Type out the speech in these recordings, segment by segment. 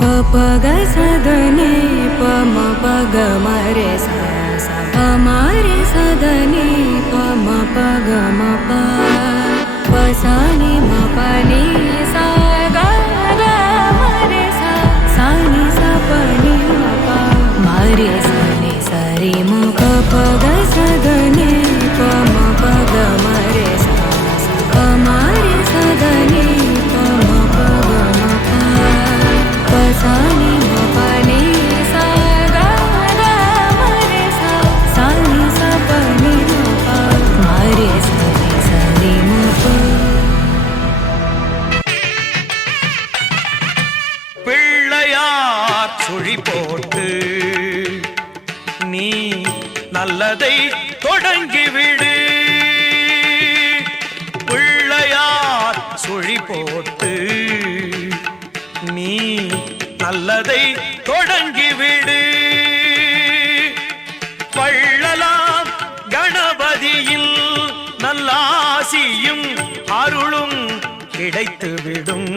पग सदने पम पग मरे सा सा प मरे सदने पम पग म प प सा नि म प नि सा ग ग मरे सा सा नि सा प नि म प मरे सा नि सा रे म प पग सदने पम पग मरे सा सा प मरे सदने पम पग म प प सा नि म प नि सा ग ग मरे सा सा नि सा प नि म प मरे सा नि सा रे म प பிள்ளையார் சுழி போட்டு நீ நல்லதை தொடங்கிவிடு. பிள்ளையார் சுழி போட்டு நீ நல்லதை தொடங்கிவிடு. பள்ளலாம் கணபதியில் நல்லாசியும் அருளும் கிடைத்துவிடும்.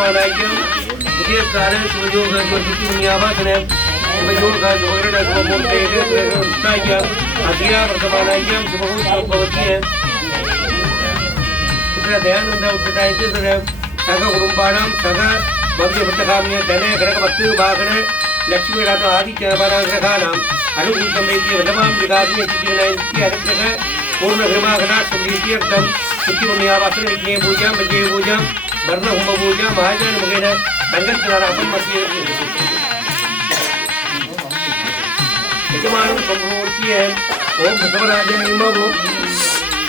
वर्तमानाख्यं उदयकाले शिवयोगज्योतिपुण्यावासनं शिवयोगज्योतिर्मूर्तेः अधिया वर्तमानाख्यं शुभमुहूर्तं भवति दयानंद उत्तरायते सग कुटुंबानां सग भक्तिभक्तकाम्य धने घटकवस्तु भागने लक्ष्मी रातो आदित्य नवग्रहाणां अनुकूलं वेदी वदमां विगाग्ने चित्तिनायन्ति अनुग्रह पूर्ण निर्मागणा संदीप्यर्थं चित्तिपुण्यावासन विघ्ने पूजां विजय पूजां वर्ण होम पूजां महाजन मुखेन संगतनारापण मध्ये यजमानं संपूर्तिय ओम भगवराजाय नमः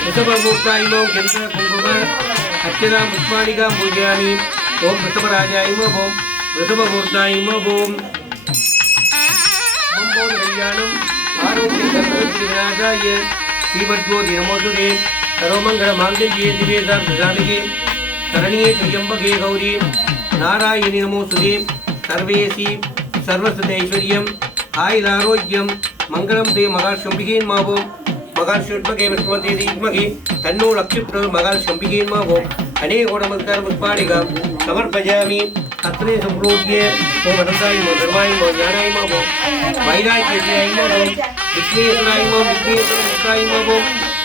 ऋषभमूर्ताय नमः केन्द्र कुंकुम अर्चना पुष्पाणिका पूजयामि ओम ऋषभराजाय नमः ऋषभमूर्ताय नमः ओम कल्याणम आरोग्य सर्वविघ्नाय श्रीवद्गोधि नमोस्तुते सर्वमंगल मांगल्ये दिव्ये सर्वसाधिके शरण्ये त्र्यंबके गौरी नारायणी नमोस्तुते सर्वेसी सर्वसदैश्वर्यं आयुरारोग्यं मंगलम ते महाशंभिके नमः मगाशुद्भगे विष्णुवती दीमहि तन्नो लक्ष्मीप्र मगाशंभिके नमः अनेकोणमस्कार पुष्पाणिकां समर्पयामि अत्रे संप्रोज्य ओम अनन्ताय नमो धर्माय नमो ज्ञानाय नमो वैराग्याय नमो विघ्नेश्वराय नमो विघ्नेश्वराय नमो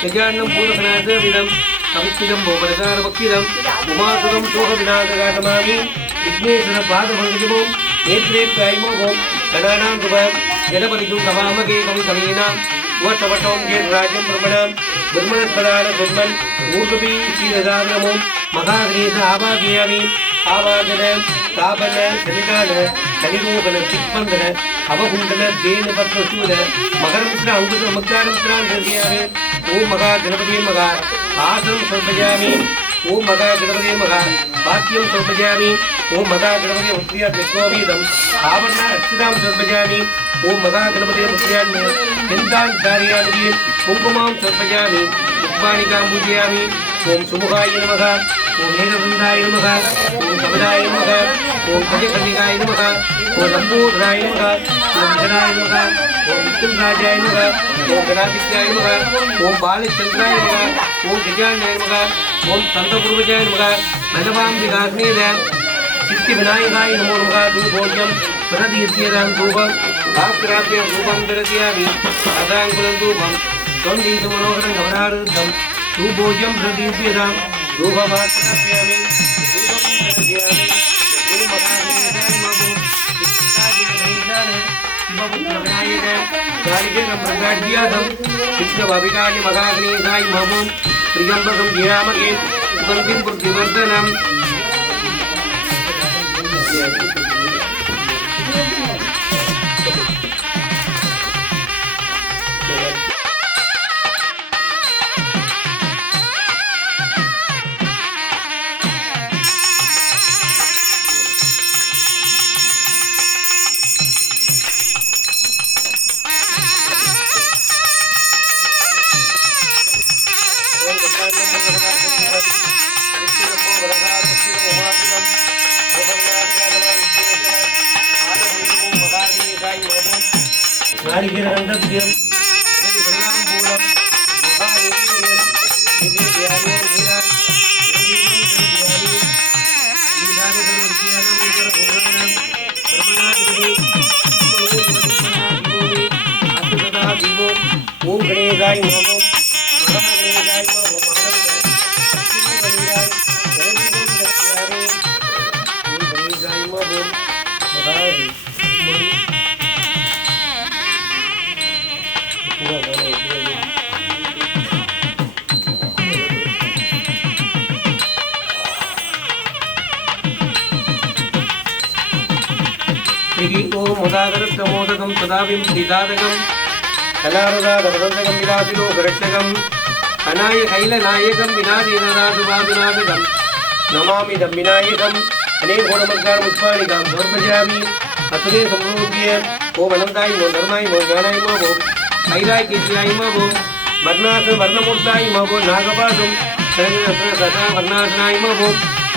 गजाननं पूर्णगणाधिपतिं कवित्वं भोपरकार भक्तिदं उमासुतं शोकविनाशकातमामि विघ्नेश्वर पादपङ्कजमो नेत्रे प्रायमो गणानां शुभं जनपरिषु कवामके कविकवीनां वटवटों के राजम प्रमणम गुरुमन प्रदान गुरुमन मूर्ति शीलदानमो महाग्नेश आवादयामि आवादन तापन सनिदान सनिरोगन चित्पंदन अवगुंडन देन पत्रसूद मकरमिश्र अंकुश मक्तारमिश्रान दर्शयामि ओम महा गणपति महा आसनं समर्पयामि ओम महा गणपति महा वाक्यं समर्पयामि ओम महा गणपति उत्रिया विश्ववीदं आवरण अर्चितां समर्पयामि ओम महा गणपति मुद्रयामि चिंतां धारयामि कुंकुमां समर्पयामि पुष्पाणिकां पूजयामि ओम सुमुखाय नमः ओम नीलवृन्दाय नमः ओम कमलाय नमः ओम गजकर्णिकाय नमः ओम लंबोदराय नमः ओम गणाय नमः ओम विष्णुराजाय नमः ओम गणाधिपत्याय नमः ओम बालचंद्राय नमः ओम गजाननाय नमः ओम संतपूर्वजाय नमः नलवाम्बिकाग्नेय सिद्धिविनायकाय नमो नमः धूपोज्यं प्रदीप्यतां धूपं भास्कराभ्य धूपं दर्शयामि अदाङ्कुलं धूपं त्वं दीपमनोहरं गमनार्थं धूपोज्यं प्रदीप्यतां धूपमात्रापयामि धूपं दर्शयामि ओम महादेवाय नमः विष्णुराजनैदान शिवपुत्रविनायक कालिकेनं प्रदाढ्यातं विष्णुभाविकाय महाग्नेयाय नमः त्र्यम्बकं ध्यायामहे सुगन्धिं पुष्टिवर्धनम् ओम गणेशाय नमः महागणेशाय नमः ओम मुदागरमोदकं सदाविं श्रीदादकं कलारदादवदन्तकं विलासिलोकरक्षकं अनाय कैलनायकं विनादीननादुवादुनादकं नमामि तं विनायकम् अनेकोणमस्कार पुष्पाणिकां समर्पयामि अत्रे संप्रोज्य ओम अनन्ताय नमो धर्माय नमो ज्ञानाय नमो वैराग्याय नमो वर्णमूर्ताय नमो नागपाशं वर्णासनाय नमो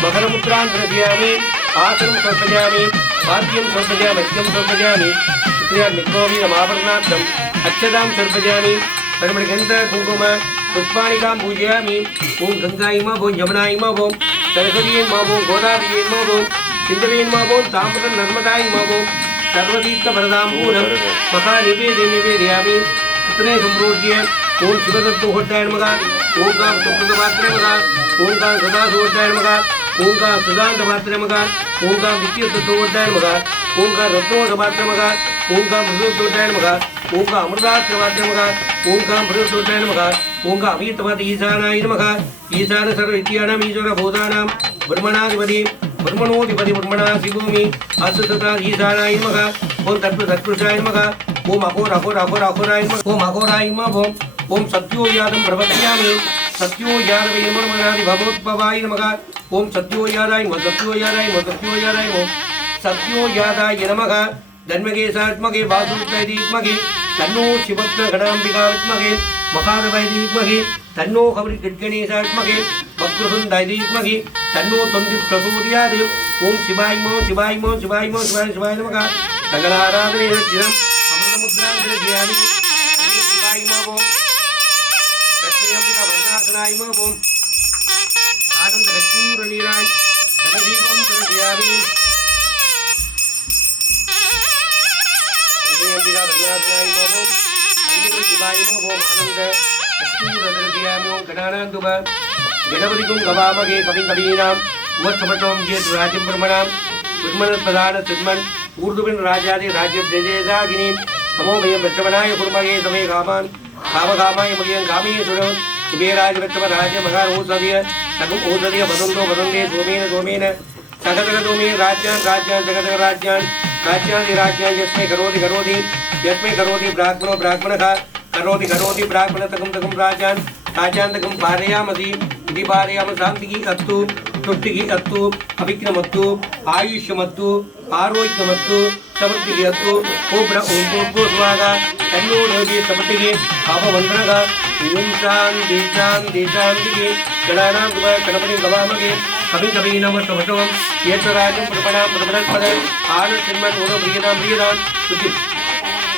मकरमुद्रां दर्शयामि आसनं समर्पयामि वाद्यं समर्पयामि मध्यं समर्पयामि मित्रोऽपि नमाभरणार्थम् अक्षतां समर्पयामि परिमళगन्ध कुङ्कुम पुष्पाणिकां पूजयामि ओम गंगाय नमः ओम यमुनाय नमः ओम सरस्वती नमः गोदावरी नमः सिंधवे नमः ताम्र नर्मदाय नमः सर्वतीर्थ वरदाम्बूलं महानिवेदे निवेदयामि पुत्रे सम्प्रोज्य ओम शिवदत्तोहोट्टाय नमः ओम काम सुप्रदमात्रे नमः ओम काम सदाशिवोट्टाय नमः ओम काम सुदान्तमात्रे नमः ओम काम विद्युत्तोहोट्टाय नमः ओम काम रत्नोदमात्रे नमः ओम काम मृदुत्तोहोट्टाय नमः ओम काम अमृतात्मात्रे नमः ओम काम मृदुत्तोहोट्टाय नमः ओम काम अमितवद ईशानाय नमः ईशान सर्व विद्यानां ईश्वर भूतानां ब्रह्मणाधिपति ब्रह्मणोधिपति ब्रह्मणा शिवोमि अस्तुतता ईशानाय नमः ओम तत्व सत्पुरुषाय नमः ओम अघोर अघोर अघोर अघोराय नमः ओम अघोराय नमः ओम सत्यो यादं प्रवक्ष्यामि सत्यो यादवै नमोनादि भगवत्पवाय नमः ओम सत्यो यादाय नमः सत्यो यादाय नमः सत्यो यादाय नमः सत्यो यादाय नमः धन्मगे सात्मगे वासुदेवदीत्मगे तन्नो शिवत्र गणाम्बिकात्मगे महादेवदीत्मगे तन्नो गणेशात्मगे वक्रतुण्डदीत्मगे तन्नो तन्दिप्रसूर्यात् ओम शिवाय नमः शिवाय नमः शिवाय नमः शिवाय शिवाय नमः सकलाराधने दिनम् अमृतमुद्रां दर्शयामि शिवाय नमः लक्ष्मीअम्बिका वरदासनाय नमः आनन्दकर्पूरनीराय धनदीपं दर्शयामि लक्ष्मीअम्बिका वरदासनाय नमः शिवाय नमः आनन्दकर्पूरदर्शयामि ओम गणानान्तुभ गणपतिं गवामगे कविं कवीनां वत्समटों जेत राज्यं ब्रह्मणां ब्रह्मणप्रधान सिद्मन् ऊर्ध्वं राजादि राज्य ब्रजेदागिनी समो भयं वृषभनाय कुर्मगे समे कामान् कामकामाय मगियं कामेश्वर कुबेराज वृषभराज महारोषधीय तगुं ओषधीय वदन्तो वदन्ते सोमेन सोमेन सकतगतोमे राज्यान् राज्यान् जगतराज्यान् राज्यानि राज्यान् यस्मै करोति करोति यस्मै करोति ब्राह्मणो ब्राह्मणः करोति करोति ब्राह्मण तगुं तगुं राज्यान् राज्यान् तगुं पारयामसि इति पारयाम शान्तिः अस्तु तुष्टिः अस्तु अभिक्रमस्तु आयुष्यमस्तु आरोग्यमस्तु समृद्धिः अस्तु ओम स्वाहा तन्नो देवी समृद्धिः पापवन्दनः ओम शान्ति शान्ति शान्तिः गणानां गणपतिं गवामगे कविं कवीनां वटवटवं येतराजं प्रपणां प्रपणपद आनन्दसिंहन् ओम प्रियदां प्रियदां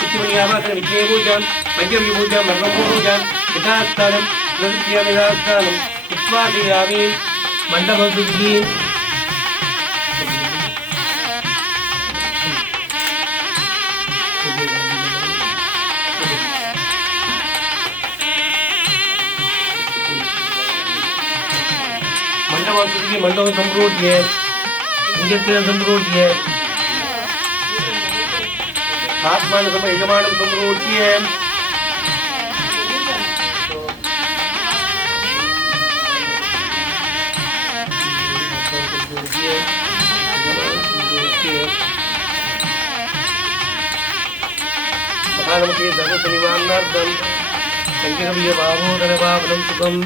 सुचिमनियावासन विद्येपूजां पञ्चविभूजां मर्मपूजां यथास्थानं प्रवृत्त्यां यथास्थानं उत्पादयामि मंडपशुद्धि मंडप संप्रोज्य पूजत्वेन संप्रोज्य आत्मान यजमानं संप्रोज्य महानमके सर्वसनिवारणार्थं संकीर्णवीय भावोदरभावनं सुखम्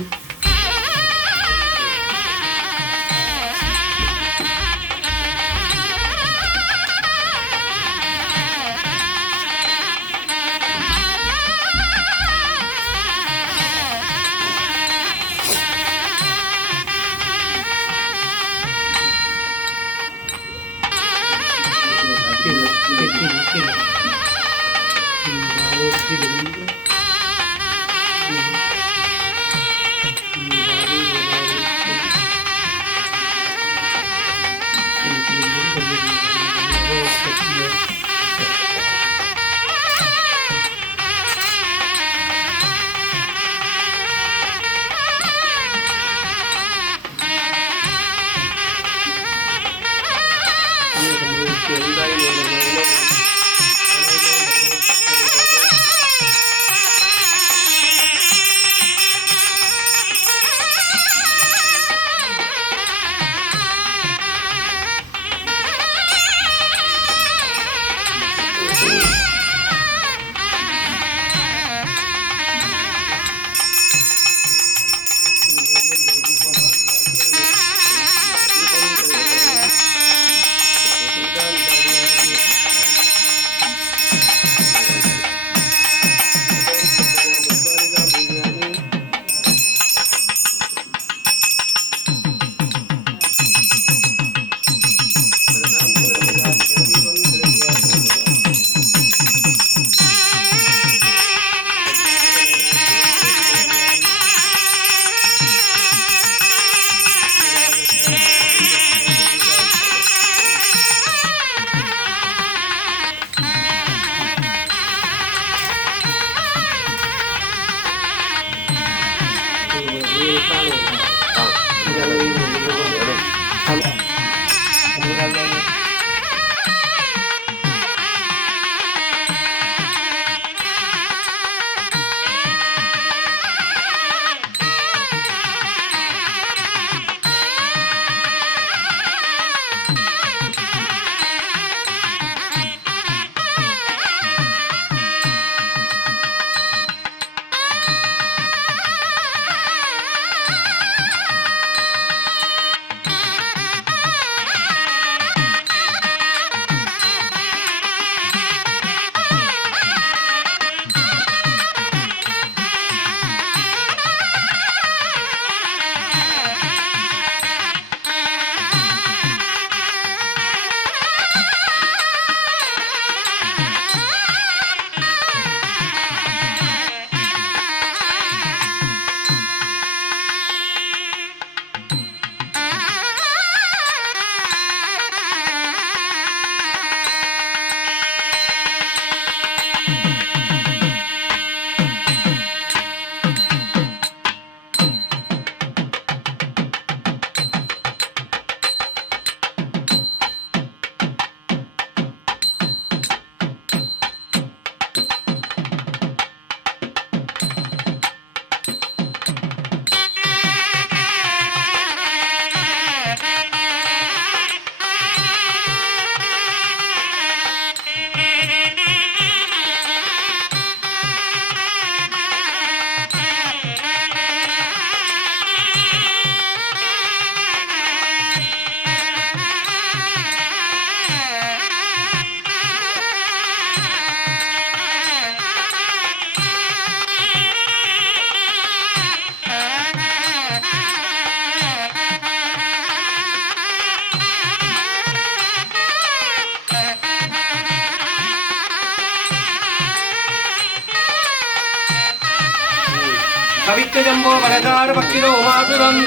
கவித்தஜம்போ வலகார பக்கிலோ உமாசுரம்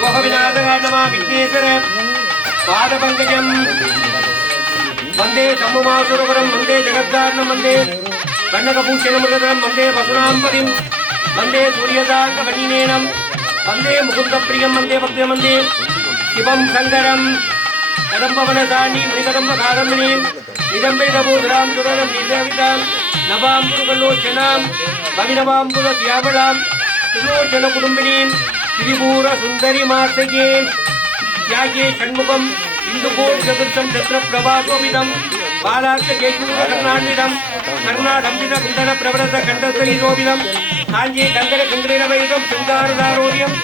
லோக விநாசகாண்டமா விக்னேஸ்வர பாதபங்கஜம் வந்தே சம்முமாசுரபுரம் வந்தே ஜெகத்தாரணம் வந்தே கண்ணகபூஷணமிருதம் வந்தே பசுராம்பதிம் வந்தே சூரியதாக்க வண்ணீனேனம் வந்தே முகுந்தப்பிரியம் வந்தே பக்தம் வந்தே சிவம் சங்கரம் கடம்பவனதானி மணிகடம்பகாரமினீம் நிதம்பைதபூதராம் துரம் நிதவிதாம் நவாம் குருகலோச்சனாம் பவினவாம் குலத்யாவளாம் சுலோச்சன குடும்பினீம் திரிபூர சுந்தரி மார்த்தகே தியாகே ஷண்முகம் இந்து கோடி சதுர்சம் சத்ர பிரபாசோபிதம் பாலார்த்த ஜெய்சூர கர்நாண்டிதம் கர்நாடம்பித குண்டல பிரபலத கண்டஸ்தரீரோபிதம் காஞ்சி கந்தர கந்திரவைதம் சுந்தாரதாரோரியம்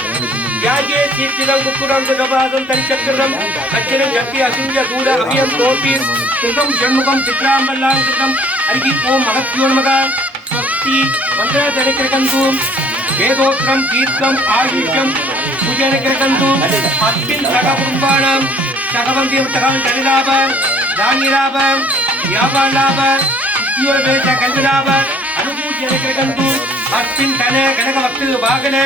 தியாகே சீர்த்திதம் குக்குரம் சுகபாதம் தரிச்சக்கிருதம் கச்சிரம் ஜப்பி அசிஞ்ச சூட அபியம் தோல்பீர் கிருதம் ஷண்முகம் சித்ராம்பல்லாம் கிருதம் ஹரி ஓம் மகத்யோ நமக ஸ்வஸ்தி மந்திரதரிக்கிரகந்து வேதோக்ரம் கீர்த்தம் ஆயுஷ்யம் பூஜனக்கிரகந்து அஸ்மின் சககுடும்பாணாம் சகவந்தி உத்தகம் தனிலாப தானிலாப வியாபாரலாப உத்தியோகவேத கல்விலாப அனுபூஜனக்கிரகந்து அஸ்மின் தன கனகவக்து வாகன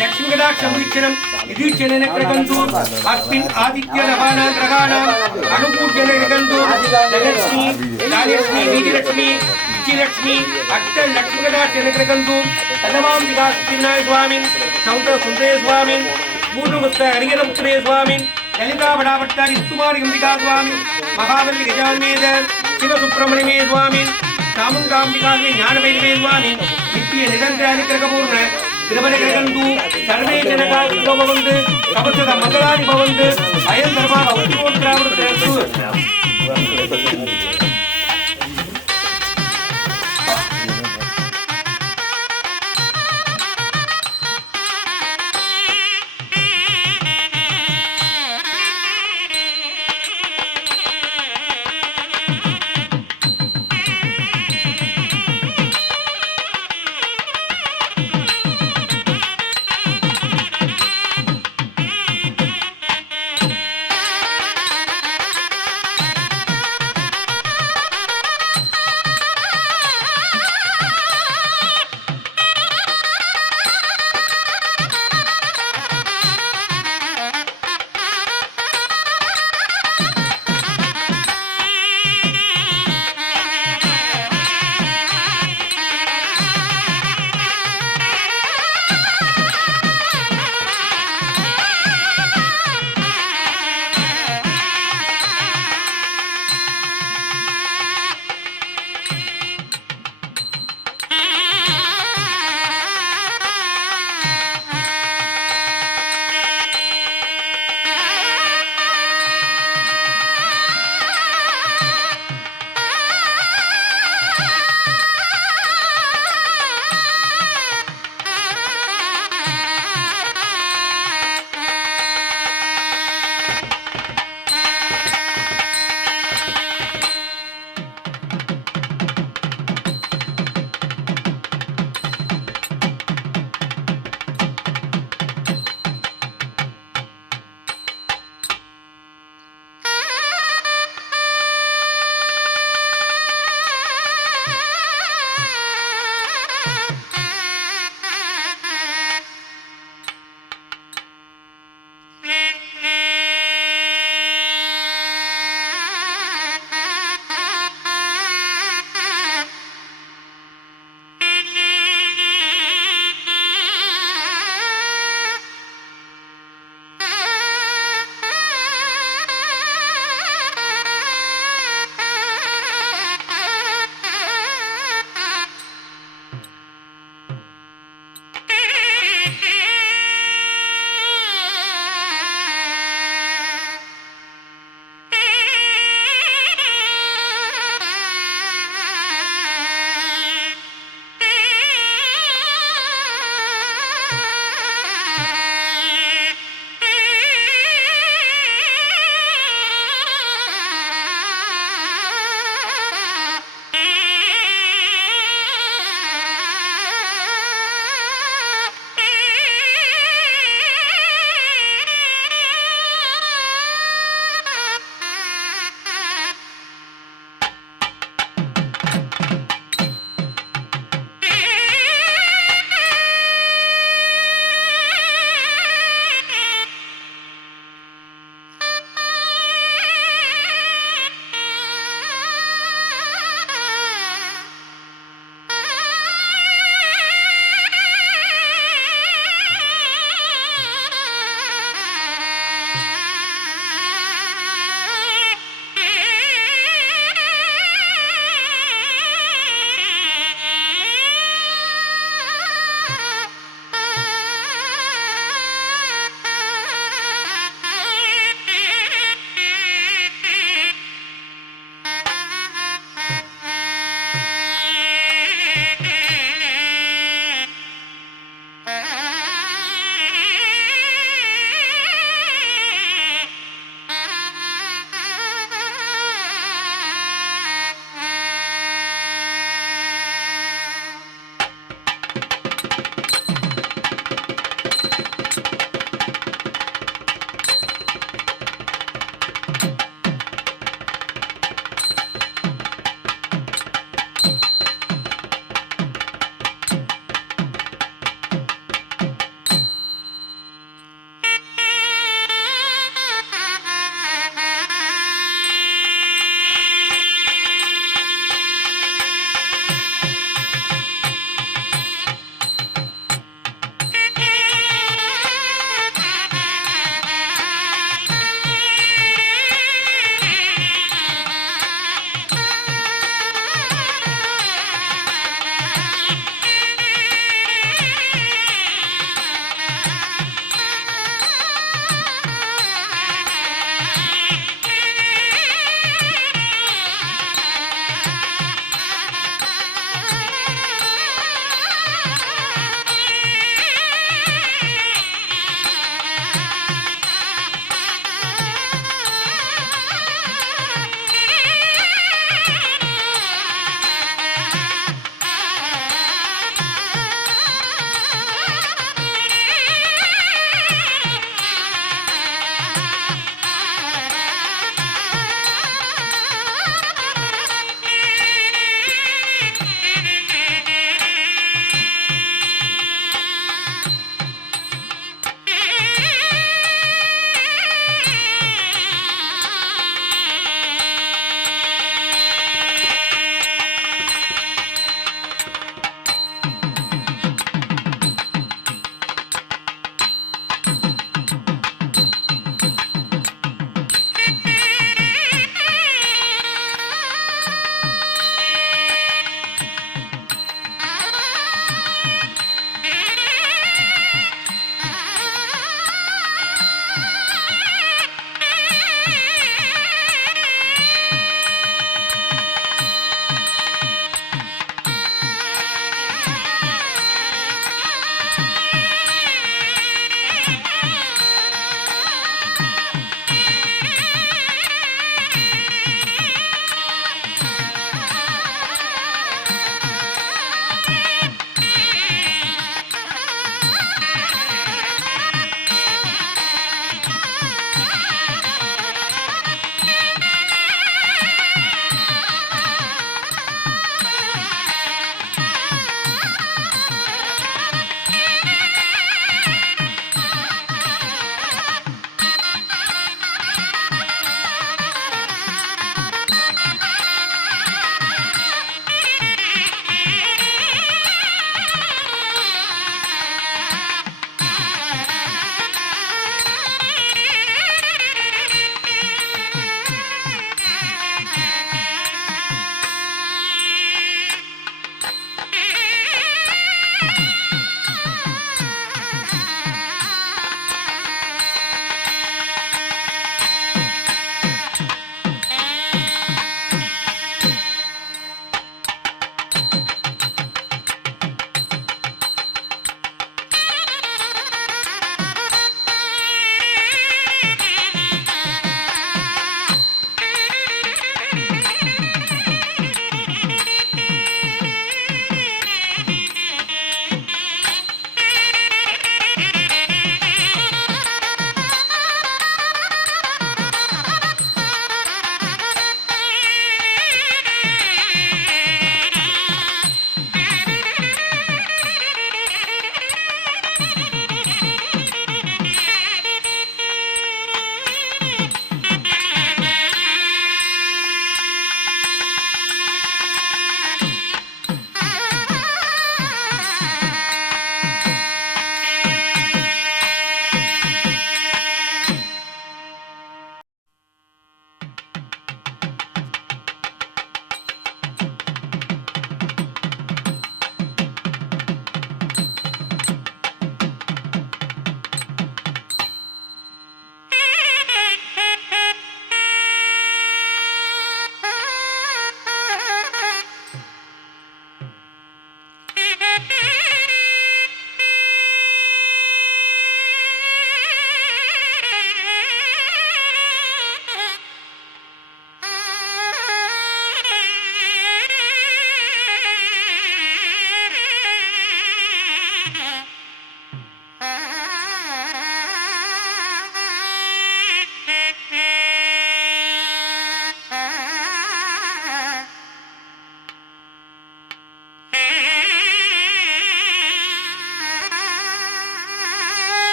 லக்ஷ்மிகடாட்சம் வீட்சணம் இதீட்சணக்கிரகந்து அஸ்மின் ஆதித்ய நவானா கிரகாணாம் அனுபூஜனக்கிரகந்து தனலக்ஷ்மி தானியலக்ஷ்மி வீதிலக்ஷ்மி விஜயலக்ஷ்மி அஷ்ட லக்ஷ்மிகடாட்சணக்கிரகந்து தனவாம் விகாசின்னாய சுவாமின் சௌந்தர சுந்தரே சுவாமின் பூர்ணமுஸ்த ஹரிகரமுத்திரே சுவாமின் லலிதா படாபட்டாரி சுமாரி அம்பிகா சுவாமி மகாபலி கஜான்மேத சிவசுப்பிரமணியமே சுவாமி சாமுண்டாம்பிகாமே ஞானவைரவே சுவாமி நித்திய நிரந்தர அனுக்கிரகபூர்ண திருமலகிரகந்து சர்வே ஜனகால் பவந்து கவசத மங்களானி பவந்து அயம் தர்மாக உத்தியோத்ராவிரத்து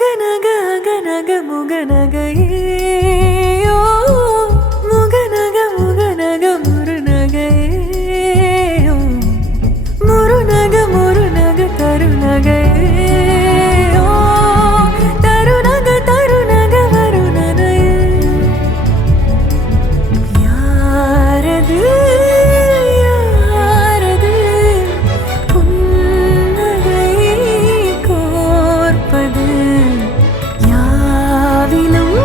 முகநக அகநக முகநகையோ முகநக முகநக முருநகையோ முருநக முருநக தருநகையோ தருநக தருநக வருணனை யாரது யாரது புன்னகை கோர்ப்பது யாவிலும்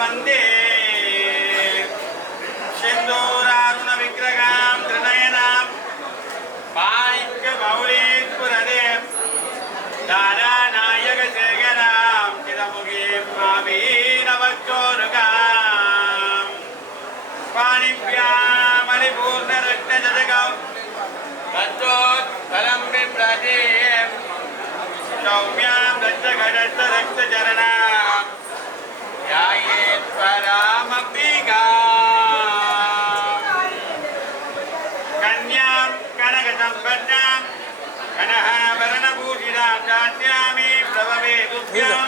वन्दे सिन्दूरारुण विग्रहां त्रिनयनां माणिक्यमौलीस्फुरदे दारानायक शेखरां चिरमुखीं मावीनवच्चोरुकां पाणिभ्यामलिपूर्णरत्नजटकौ रक्तोत्पलं बिभ्रतीं सौम्यां रक्तघटस्थरक्तचरणां ध्यायेत्परामम्बिकाम् कन्यां कनकसम्पन्नां कनहाभरणभूषितां दास्यामि प्रभवेदुभ्यां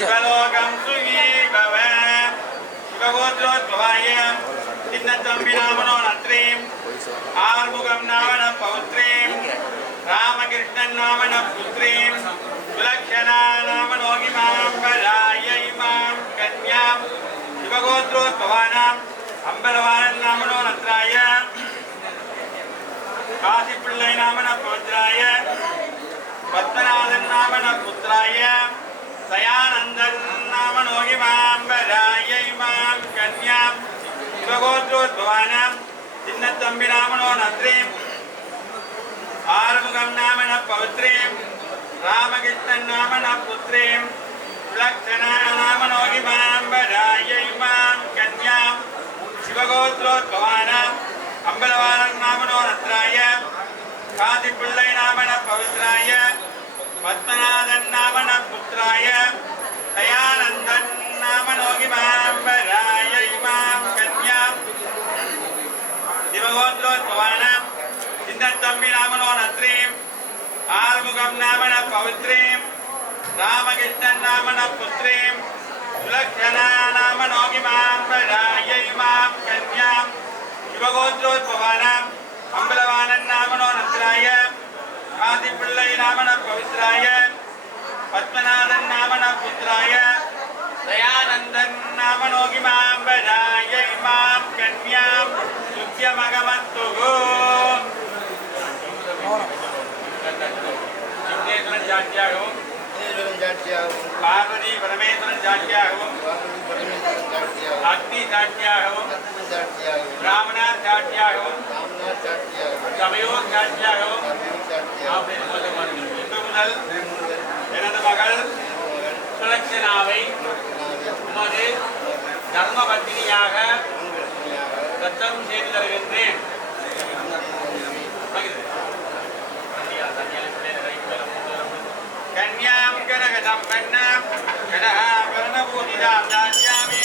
शिवलोकं सुखी भव शिवगोत्रोद्भवाय चिन्नतम्बिनामनोनत्रीं आर्मुगं नामन पौत्रीं रामकृष्णन् नामन पुत्रीं सुलक्षणा नामनोगिमां वराय इमां कन्यां शिवगोत्रोद्भवानाम् अम्बरवाणन् नामनोनत्राय काशीपिळ्ळै नामन पौत्राय पद्मनाथन् नामन पुत्राय दयानन्दन् नामनोगिमां वराय इमां कन्यां शिवगोत्रोद्भवानां चिन्नतम्बि नामनोनत्रीं आरुमुगं नामन पौत्रीं रामकृष्णन् नामन पुत्रीं सुलक्षणा नामनोगिमां वराय इमां कन्यां शिवगोत्रोद्भवानाम् अम्बलवाणन् नामनोनत्राय काशीपिळ्ळै नामन पवित्राय पद्मनाथन् नामन पुत्राय दयानन्दन् नामनोगिमां वराय इमां कन्यां शिवगोत्रोद्भवानां चिन्नतम्बि नामनोनत्रीं आरुमुगं नामन पवित्रीं रामकृष्णन् नामन पुत्रीं सुलक्षणा नामनोगिमां वराय इमां कन्यां शिवगोत्रोद्भवानाम् अम्बलवाणन् नामनोनत्राय काशीपिळ्ळै नामन पवित्राय पद्मनाथन् नामन पुत्राय दयानन्दन् नामनोगिमां वराय इमां कन्यां तुभ्यमगमस्तुः विघ्नेश्वरन् जात्यागो पार्वती परमेश्वरन् जात्यागो अग्नि जात्यागो ब्राह्मणात् जात्यागो சபையோர் சாட்சியாகோ இன்று முதல் எனது மகள் சுலக்ஷனாவை உமது தர்ம பத்தினியாக தத்தம் செய்து தருகின்றேன். கன்யாம் கனகசம்பன்னாம் கனகாபரணபூஷிதாம் தாஸ்யாமி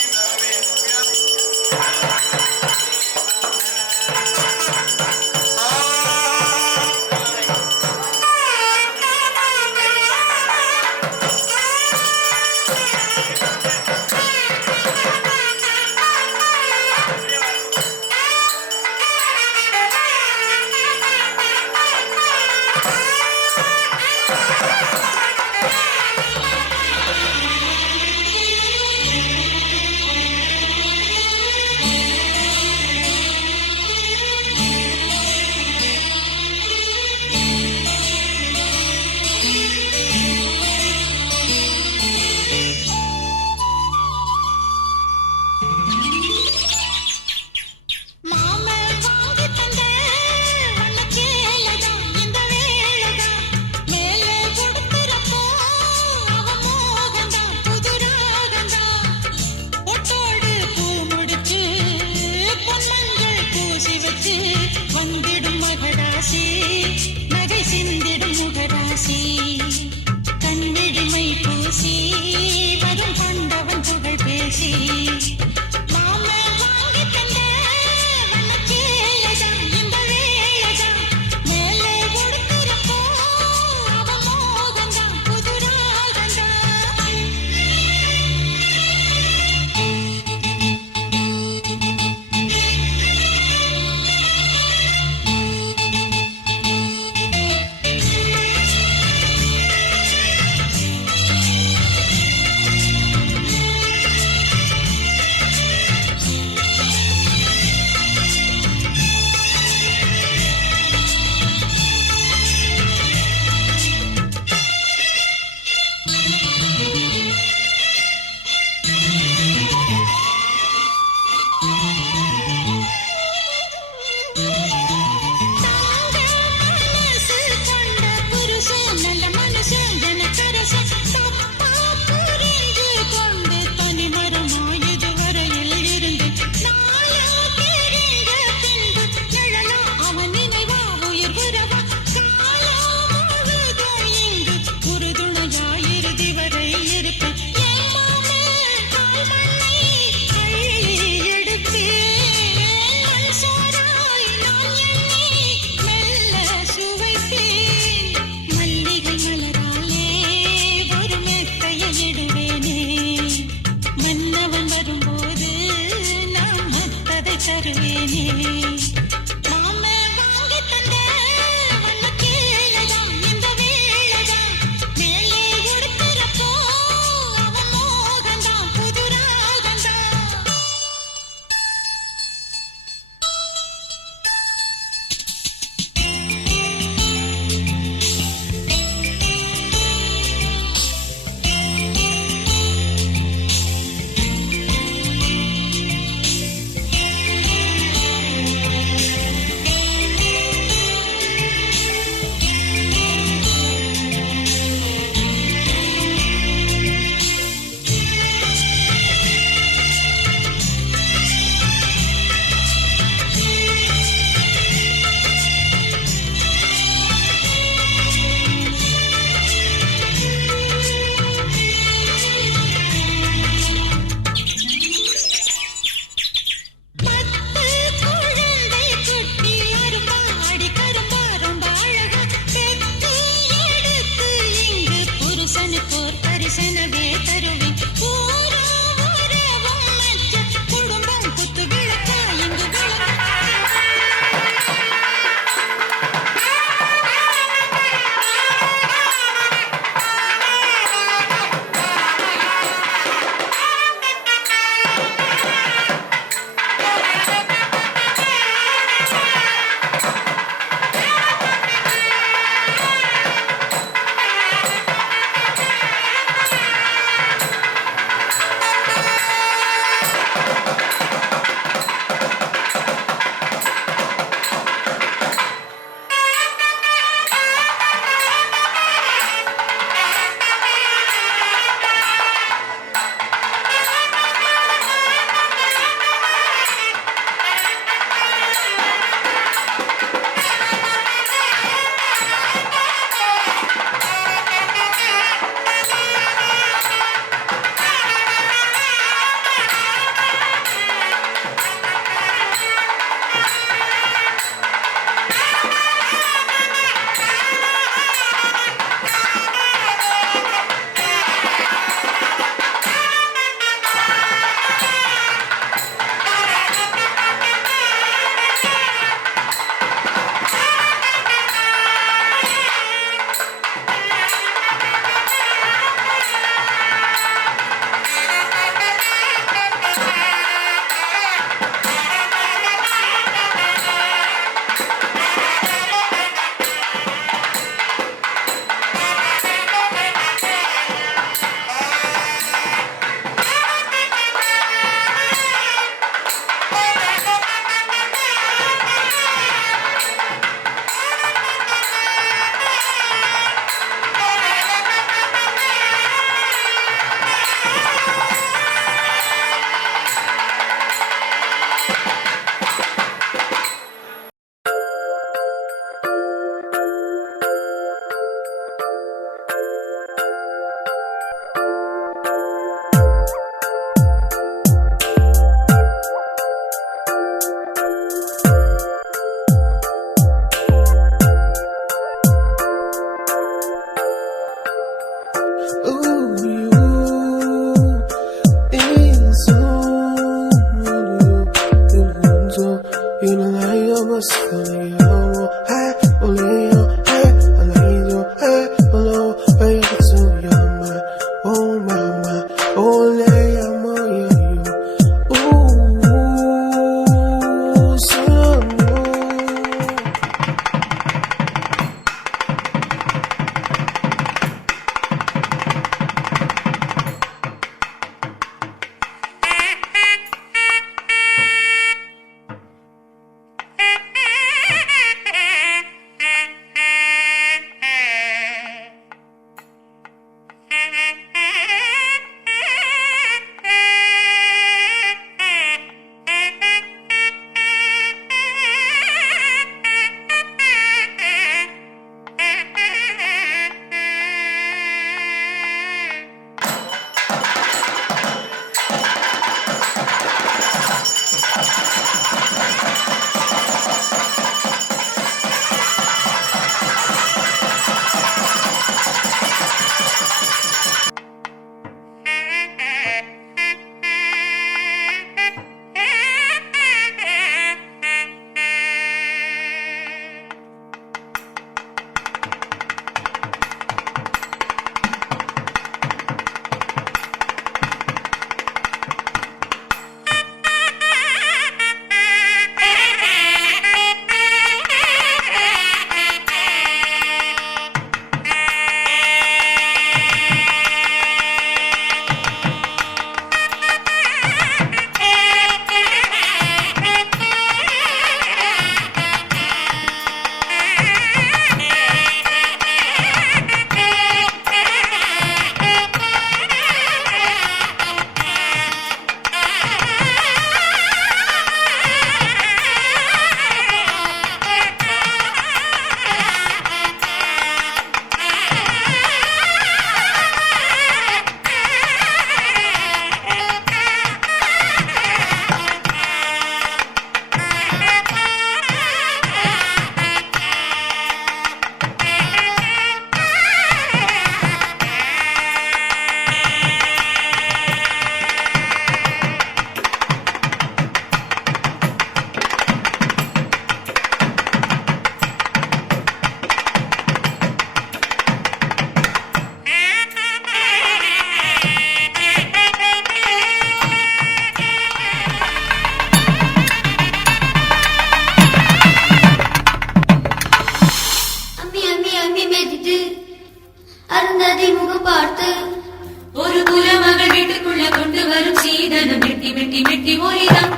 மெட்டி மெட்டி ஒலிதான்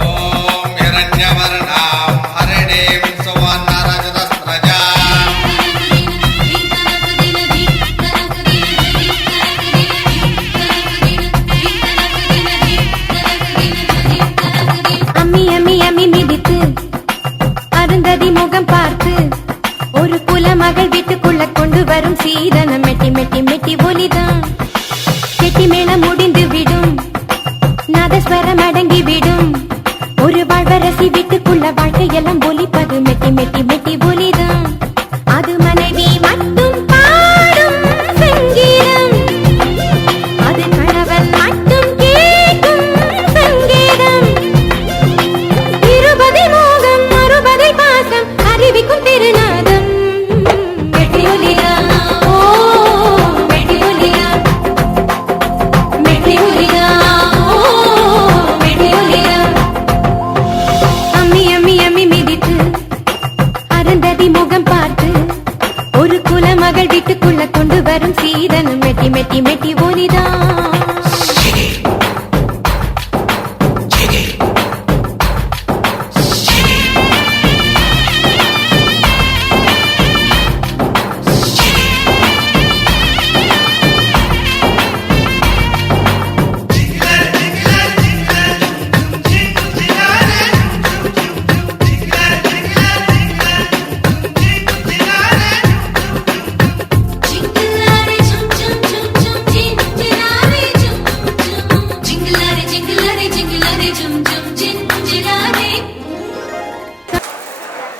ஓம் இரண்யவர்ணாம் ஹரிணீம் சுவர்ணரஜதஸ்ரஜாம் அம்மி அம்மி அம்மி மிதித்து அருந்ததி முகம் பார்த்து ஒரு குலமகள் வீட்டுக்குள்ள கொண்டு வரும் சீதனம் மெட்டி மெட்டி மெட்டி ஒலிதான் கெட்டி மேளம் முடிந்து விடும் நாதஸ்வரம் அடங்கி விடும் ஒரு வாழ்வரசி வீட்டுக்குள்ள வாழ்க்கையெல்லாம் ஒலிப்பது மெட்டி மெட்டி மெட்டி ஒலிதான் அது மனைவி மட்டும் பாடும் சங்கீதம் அது கணவன் மட்டும் கேட்கும் சங்கீதம் இருபதை மோகம் மறுபதை பாசம் அறிவிக்கும் திருநாதம் மெட்டி ஒலியா ஓ மெட்டி ஒலியா மெட்டி ஒலியா ஓ மெட்டி ஒலியா அம்மி அம்மி அம்மி மிதித்து அருந்ததி முகம் பார்த்து ஒரு குலமகள் வீட்டுக்குள்ள கொண்டு வரும் சீதனம் மெட்டி மெட்டி மெட்டி ஒலிதான்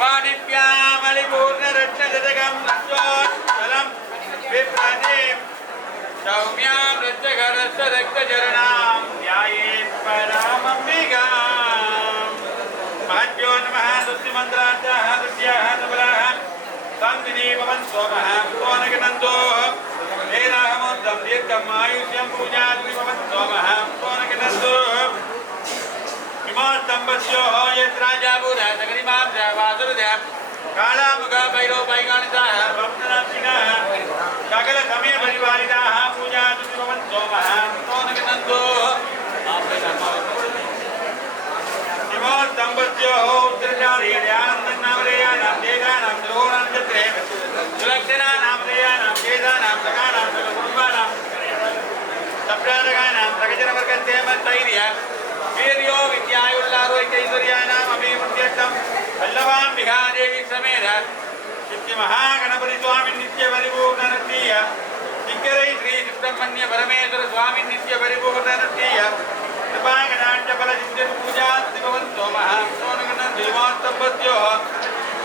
பாணிப்யாமலிபூர்ணரத்னஜதகம் நந்தோத்சலம் விப்ரதீம் சௌம்யாம் ரத்னகரஸ்தரக்தஜரணாம் ध्यायेत् பராமம்பிகாம் महद्यो नमः तुष्टिमन्त्रार्थः तुष्ट्याः सबलाः सन्तिनी भवन्तो महः हेराहमोद्धं दीर्घम् आयुष्यं पूजाद्रि भवन्तो महः इमोस्तम्भस्योः यत् राजाभूतः सकरिमां च वासुरदः कालामुखः भैरव वैगानिताः भक्तनाशिनः सकलसमयपरिपालिताः पूजाद्रि भवन्तो महः इमोस्तम्भस्योः उत्तरचार्यानन्दनामधेयानां देगानां द्रोणां चत्रे सुलक्षणानामधेयानां वेदानां सकानां सकलकुटुम्बानां सप्रारकानां सकजनवर्गस्य मत्तैर्य वीर्यो विद्यायुल्लारोग्यैश्वर्याणाम् अभिवृद्ध्यर्थं वल्लभाम्बिका देवी समेत नित्यमहागणपति स्वामी नित्यपरिपूर्णनृत्य दिग्गरै श्री सुब्रह्मण्य परमेश्वर स्वामी नित्यपरिपूर्णनृत्य कृपागणाढ्यफलसिद्धिर् पूजा भवन्तो महास्तोनगणद्विमोस्तम्भस्योः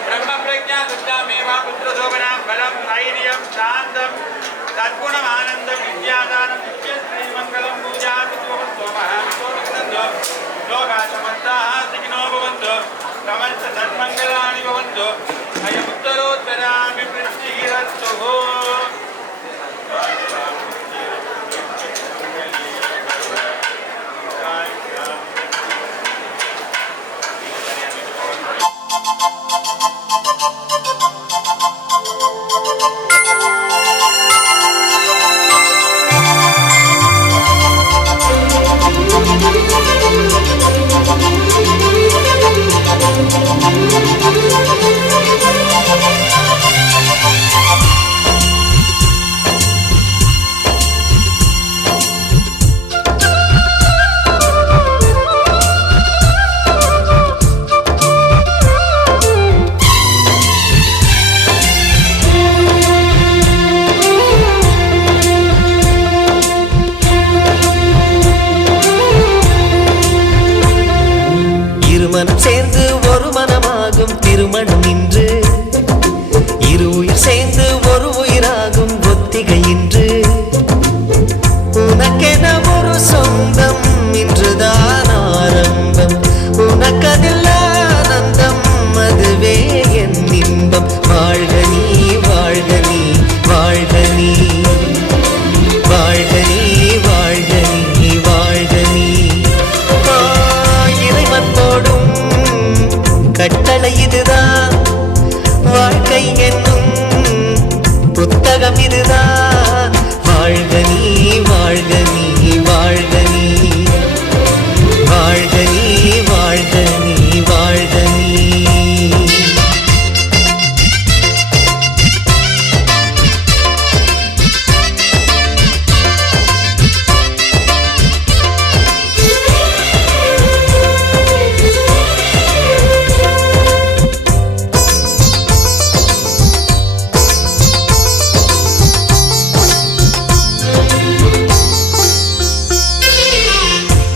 ब्रह्मप्रज्ञा शुद्धामेवा पुत्रशोभनां बलं धैर्यं शान्तं सद्गुणमानन्दं विद्यादानं नित्यश्रीमङ्गलं पूजा भवन्तो महास्तोनगणद्वो लोकाः समस्ताः सुखिनो भवन्तु समस्त सन्मङ्गलानि भवन्तु अयमुत्तरोत्तराभिवृद्धिरस्तु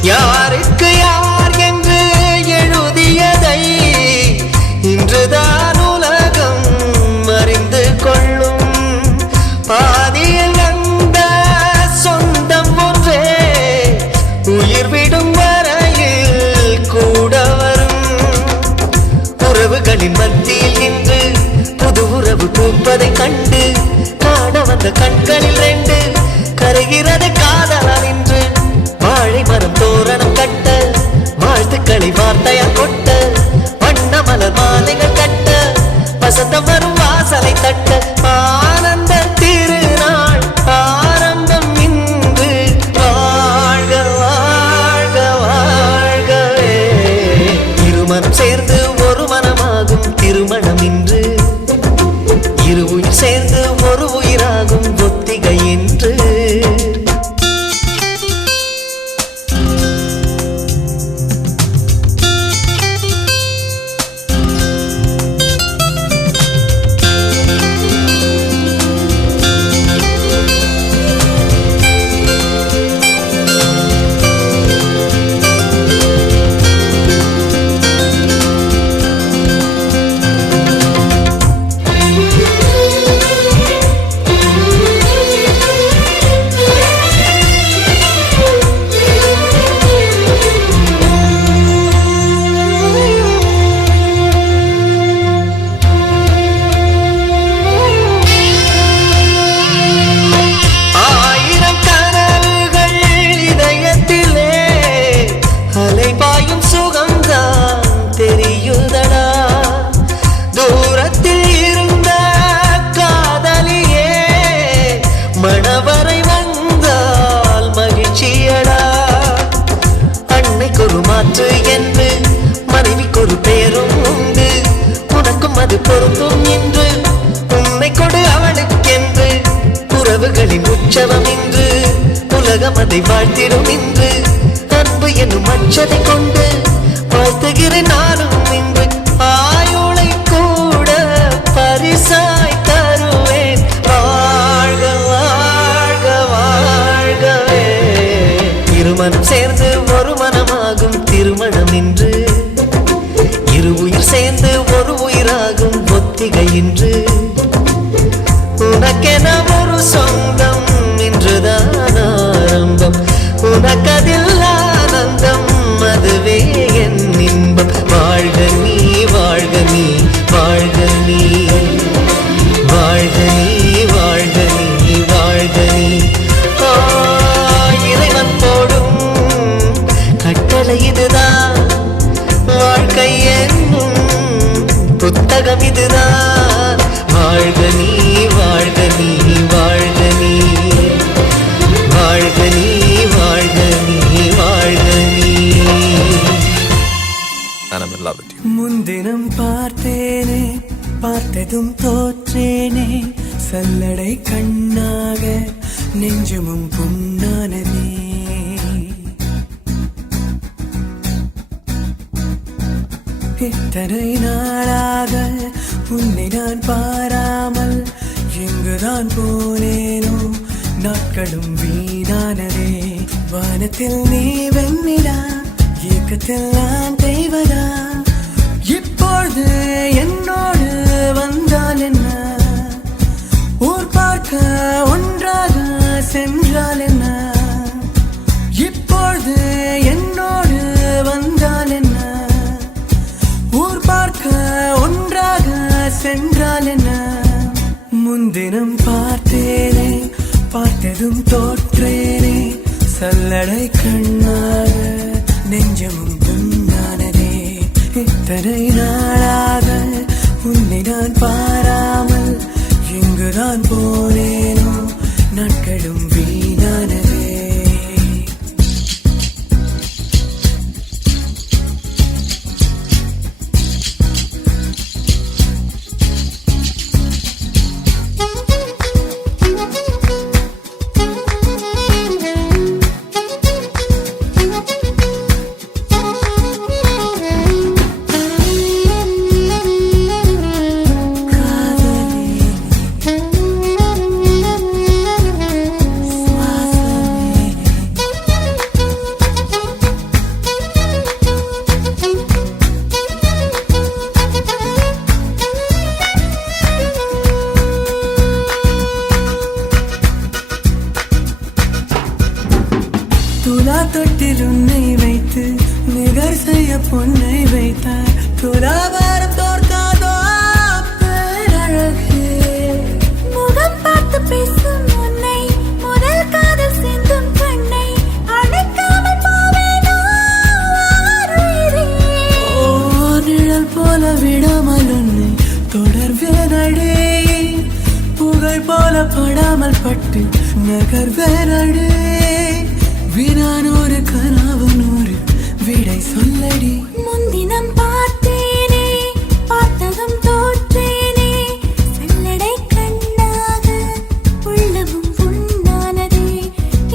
யாருக்கு யார் என்று எழுதியதை இன்றுதான் உலகம் அறிந்து கொள்ளும். பாதியில் அந்த சொந்தம் ஒன்றே உயிர் விடும் வரையில் கூட வரும். உறவுகளின் மத்தியில் இன்று புது உறவு பூப்பதை கண்டு காண வந்த கண்களில் ரெண்டு கருகிறது காதலால் இன்று. வாழை மரம் தோரணம் கட்ட வாழ்த்துக்களை வார்த்தையால் கொட்ட வண்ண மலர் மாலைகள் கட்ட வசந்தம் வரும் வாசலை தட்ட ஆனந்த திருநாள் ஆரம்பம் இன்று. வாழ்க வாழ்க வாழ்கவே. இருமனம் சேர்ந்து ஒரு மனமாகும் திருமணம் இன்று. இரு உயிர் சேர்ந்து ஒரு உயிராகும் ஒத்திகை என்று. மணவரை வந்தால் மகிழ்ச்சியடா. அன்னைக்கொரு மாற்று என்று மனைவிக்கொரு பேரும் உண்டு. உனக்கும் அது பொருந்தும் என்று உன்னை கொடு அவளுக்கென்று. உறவுகளின் உற்சவம் இன்று உலகம் அதை வாழ்த்திடும் இன்று. அன்பு என்னும் அச்சதை கொண்டு வாழ்த்துகிறேன் நானும் இன்று. ஆயுளை கூட பரிசாய் தருவேன். வாழ்க வாழ்க வாழ்கவே. இருமனம் சேர்ந்து ஒரு மனமாகும் திருமணம் இன்று. இரு உயிர் சேர்ந்து ஒரு உயிராகும் ஒத்திகை இன்று. உனக்கென ஒரு சொந்தம் இன்றுதான் ஆரம்பம். உனக்கதில் ஆனந்தம் அதுவே என் இன்பம். வாழ்க நீ வாழ்க நீ வாழ்க நீ வாழ்க நீ வாழ்க நீ வாழ்க நீ. இறைவன் போடும் கட்டளை இதுதான். வாழ்க்கை என்னும் புத்தகம் இதுதான். வாழ்க நீ வாழ்க நீ வாழ்க நீ வாழ்க நீ வாழ்க நீ வாழ்க நீ. முன்தினம் பார்த்தேனே பார்த்ததும் தோற்றேனே சல்லடை கண்ணாக நெஞ்சமும் புண்ணானதே. இத்தனை நாளாக உன்னை நான் பாராமல் எங்குதான் போனேனோ நாட்களும் வீணானதே. வானத்தில் நீ வெண்ணிலா ஏக்கத்தில் நான் தெய்வதா. இப்பொழுது என்னோடு வந்தால் என்ன? ஊர் பார்க்க ஒன்றாக சென்றால் என்ன? இப்பொழுது என்னோடு வந்தால் என்ன? ஊர் பார்க்க ஒன்றாக சென்றால் என்ன? முன்தினம் பார்த்தேனே பார்த்ததும் தோற்றேனே சல்லடை கண்ணாக நெஞ்சமும் புண்ணானதே. இத்தனை நாளாக உன்னை நான் பாராமல் எங்குதான் போனேனோ நாட்களும் வீணானதே. கண்ணால் பட்டு நகர்வேரடே வீணானோரு கனாவனோரு விடை சொல்லடி முன்தினம் பார்த்தேனே பார்த்ததும் தோற்றேனே சல்லடை கண்ணாக உள்ளமும் புண்ணானதே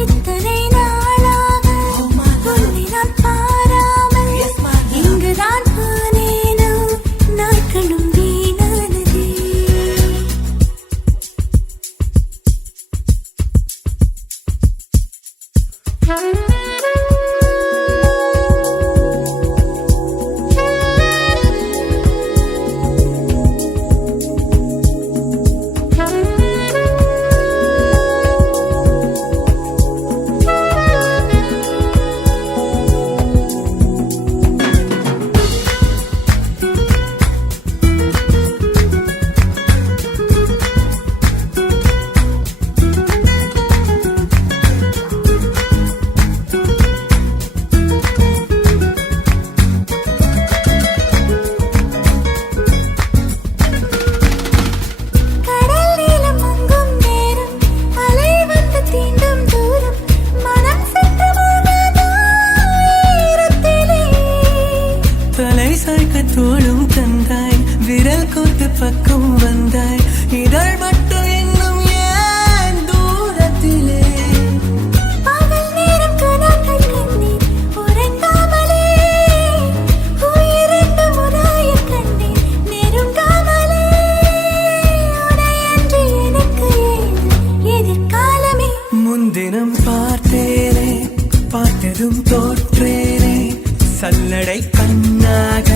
இத்தனை நாளாக உன்னை நான் பாராமல் இங்குதான் போனேனோ நாட்களும் வீணானதே கடல் நீலம் மங்கும் நேரம் அலை வந்து தீண்டும் தூரம் மனம் சென்று மூழ்காதோ ஈரத்திலே தலை சாய்க்க தோளும் தந்தாய் விரல் கோத்து பக்கம் வந்தாய் இதழ் மட்டும் இன்னும் ஏன் தூரத்திலே பகல் நேரம் கனவுகள் கண்டேன் உறங்காமலே உயிரென்று முராயக் கண்டேன் நெருங்காமலே உனையன்றி எனக்கு ஏது எதிர்காலமே முன்தினம் பார்த்தேனே பார்த்ததும் தோற்றேனே சல்லடை கண்ணாக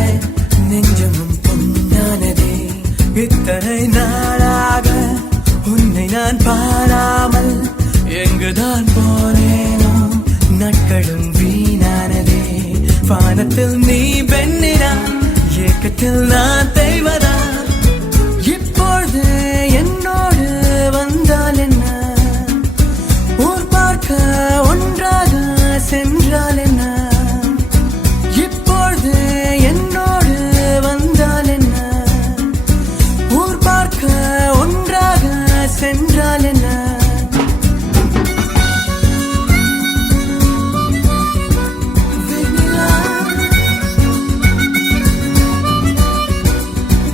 நெஞ்சமும் பொன்னானதே இத்தனை நாளாக உன்னை நான் பாராமல் எங்குதான் போனேனோ நாட்களும் வீணானதே வானத்தில் நீ பெண்ணிடா ஏக்கத்தில் நான் தெய்வதா இப்பொழுது என்னோடு வந்தால் என்ன ஊர் பார்க்க ஒன்றாக சென்றால் என்ன இப்பொழுது என்னோடு வந்தால் என்ன ஊர் பார்க்க ஒன்றாக சென்றால் என்ன வெண்ணிலா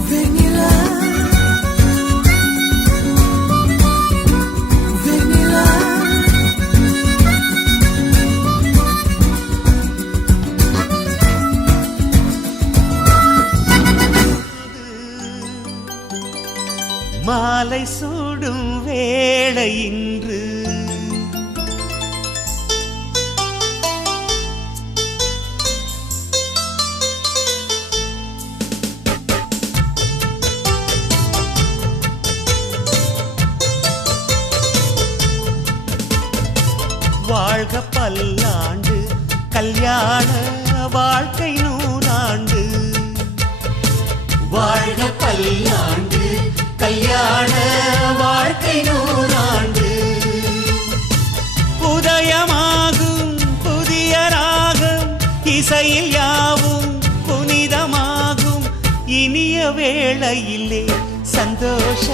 வெண்ணிலா வெண்ணிலா மாலை சூடும் வேளை இன்று வாழ்க பல்லாண்டு கல்யாண வாழ்க்கை நூறாண்டு வாழ்க பல்லாண்டு கல்யாண வாழ்க்கை நூறாண்டு உதயமாகும் புதிய ராகம் இசையில் யாவும் புனிதமாகும் இனிய வேளையிலே சந்தோஷ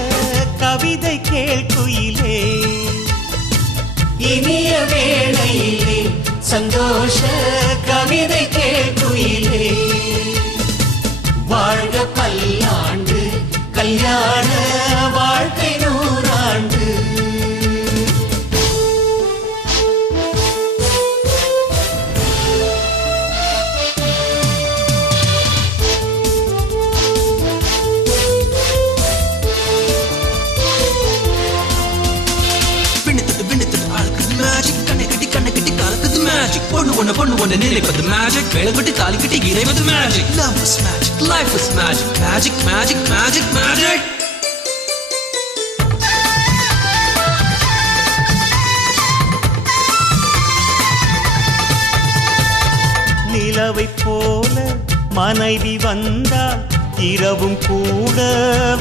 கவிதை கேள்குயிலே இனிய வேளையிலே சந்தோஷ கவிதை கேள்குயிலே வாழ்க பல்லாண்டு கல்யாண வாழ்க்கை நூறாண்டு பொண்ணு ஒண்ணு நினைப்பது மேஜிக் வேலைப்பட்டு தாலி கட்டி இறைவது magic love is magic life is magic magic magic magic magic நிலவை போல மனைவி வந்தால் இரவும் கூட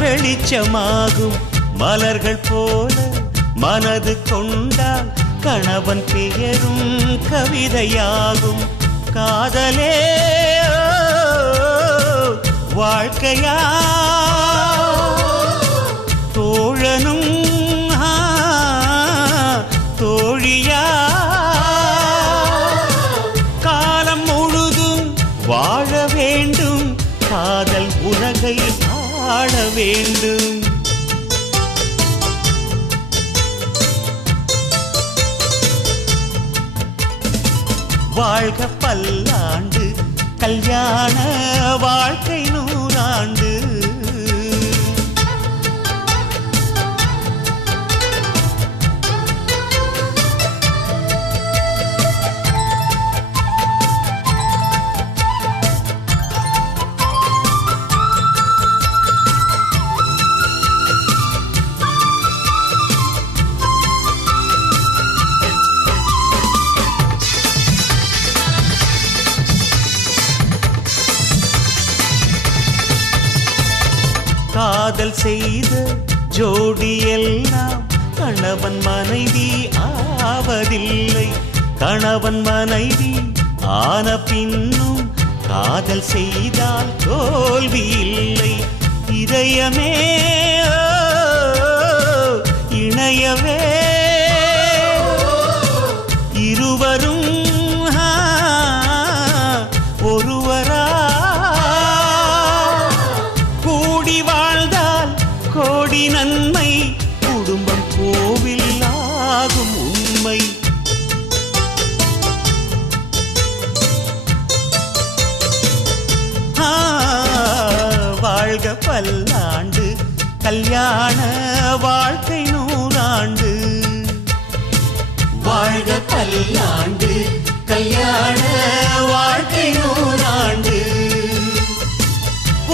வெளிச்சமாகும் மலர்கள் போல மனது கொண்டால் கணவன் பெயரும் கவிதையாகும் காதலே வாழ்க்கையா தோழனும் காதல் உலகை ஆள வேண்டும். வாழ்க பல்லாண்டு கல்யாண வாழ்க்கை 100 ஆண்டு. காதல் செய்த ஜோடி எல்லாம் கணவன் மனைவி ஆவதில்லை. கணவன் மனைவி ஆன பின்னும் காதல் செய்தால் தோல்வி இல்லை. இதயமே இணையவே இருவரும் ஒருவரா கூடி வாழ்ந்தால் கோடி நன்மை. குடும்பம் கோவில் ஆகும் உண்மை. வாழ்க பல்லாண்டு கல்யாண வாழ்க்கை 100 ஆண்டு. வாழ்க பல்லாண்டு கல்யாண வாழ்க்கை 100 ஆண்டு.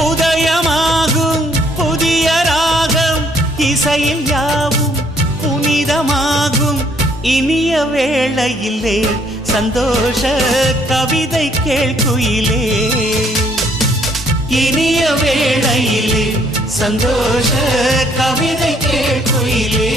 உதயமாகும் புதிய ராகம் இசையில் யாவும் புனிதமாகும். இனிய வேளையிலே சந்தோஷ கவிதை கேள்குயிலே. இனிய வேளையிலே சந்தோஷ கவிதை கேள்குயிலே.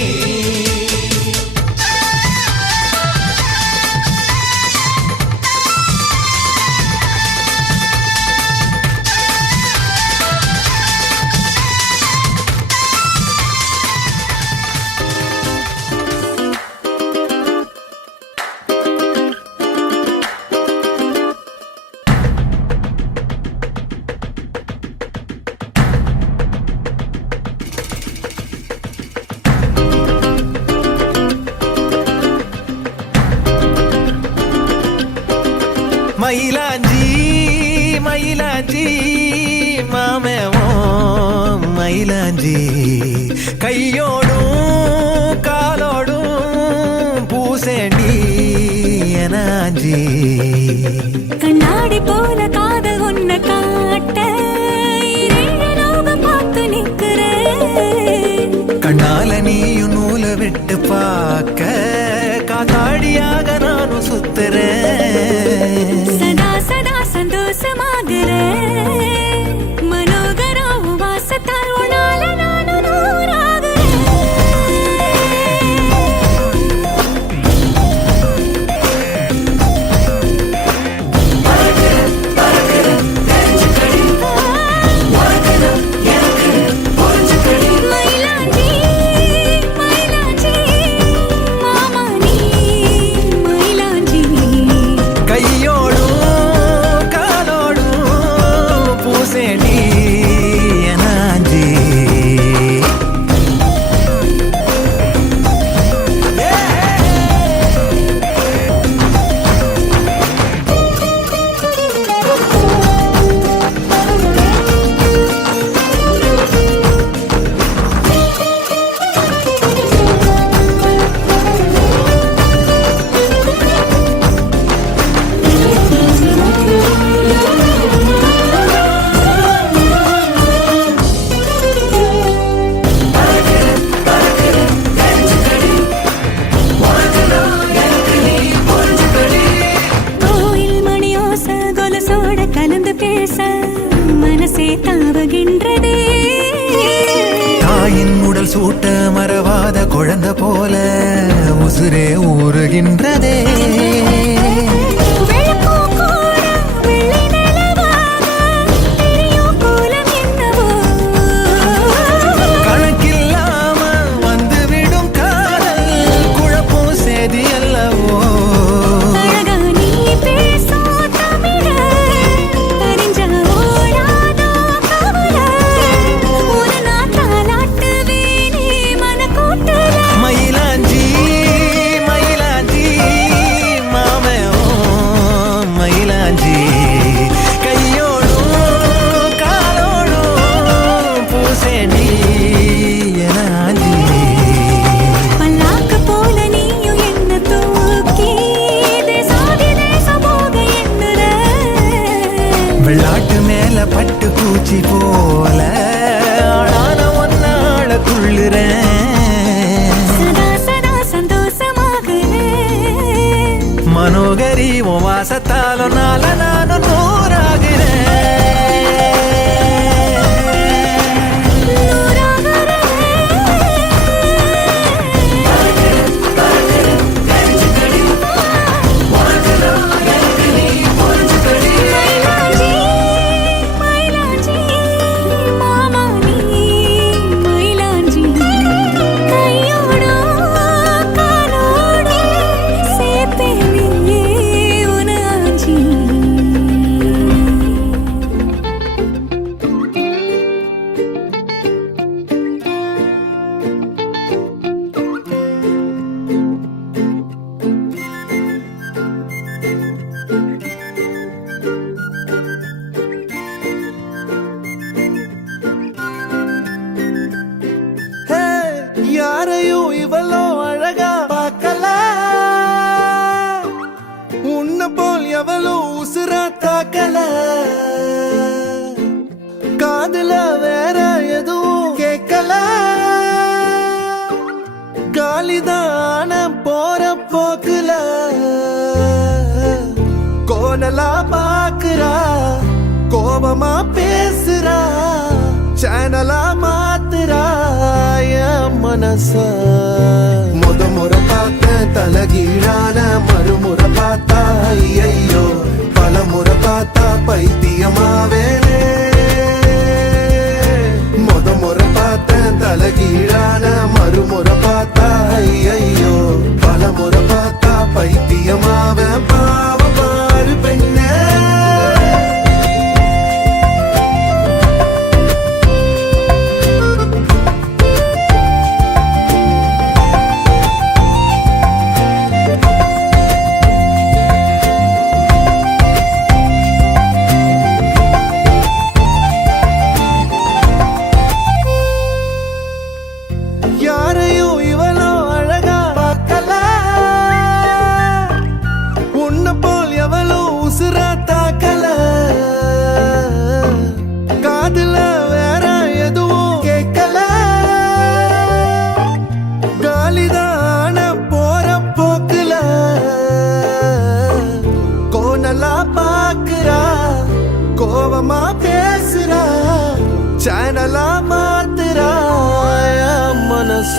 மயிலாஞ்சி மயிலாஞ்சி மாமேவோம் மயிலாஞ்சி கையோடும் காலோடும் பூசேண்டி எனாஞ்சி. கண்ணாடி போல காதல் உன்னை காட்ட பார்த்து நிற்கிறேன். கண்ணால நீயும் நூலை விட்டு பார்க்க காத்தாடியாக நானும் சுத்துறேன். சதா சதா சந்தோஷமாகிறேன். மனோகர வாசத்தால் உன்னால நானும் நூறாகிறேன். மயிலாஞ்சி மயிலாஞ்சி மாமா நீ மயிலாஞ்சி. கையோடும் காலோடும் பூசேண்டி எனாஞ்சி. கோயில் மணியோச கொலுசோட கலந்து பேச மனசே தாவுகின்றதே. தாயின் உடல் சூட்ட மறவாத குழந்தை போல உசுரே ஊறுகின்றதே. வெள்ளப்பூ கூட வெள்ளி நிலவாக தெரியும் கோலம் என்னவோ. கணக்கில்லாம வந்துவிடும் காதல் குழப்பம் சேதி அல்லவோ. அழகா நீ பேசும் தமிழ அறிஞ்ச ஓடாதோ பூச்சி போல ஆளான ஒன்னாள துள்ளுறேன். சதா சதா சந்தோஷமாகிறேன். மனோகரி உன் வாசத்தாலும் நால நானும் நூறாகிறேன். யாரையும் இவளோ அழகா பார்க்கல, உன்ன போல் எவளோ உசுரா தாக்கல, காதுல வேற எதுவும் கேட்கல, காலிதான போற போக்குல கோணலா பாக்குறா, கோபமா பேசுறா, சேனலா மாத்துறா என் மனச. முறை பார்த்த தலகீழான மறுமுறை பார்த்தா ஐயோ, பல முறை பார்த்தா பைத்தியமாவேனே. முறை பார்த்த தலகீழான மறுமுறை பார்த்தா ஐயோ, பல முறை பார்த்தா பைத்தியமாவே. பாவ பாரு பெண்ணே, யாரையும் இவளோ அழகா பார்க்கல, உன்ன போல் எவளோ உசுரா தாக்கல, காதுல வேற எதுவும் கேட்கல, காலிதான போற போக்குல கோணலா பாக்குறா, கோபமா பேசுறா, சேனலா மாத்துறா மனச.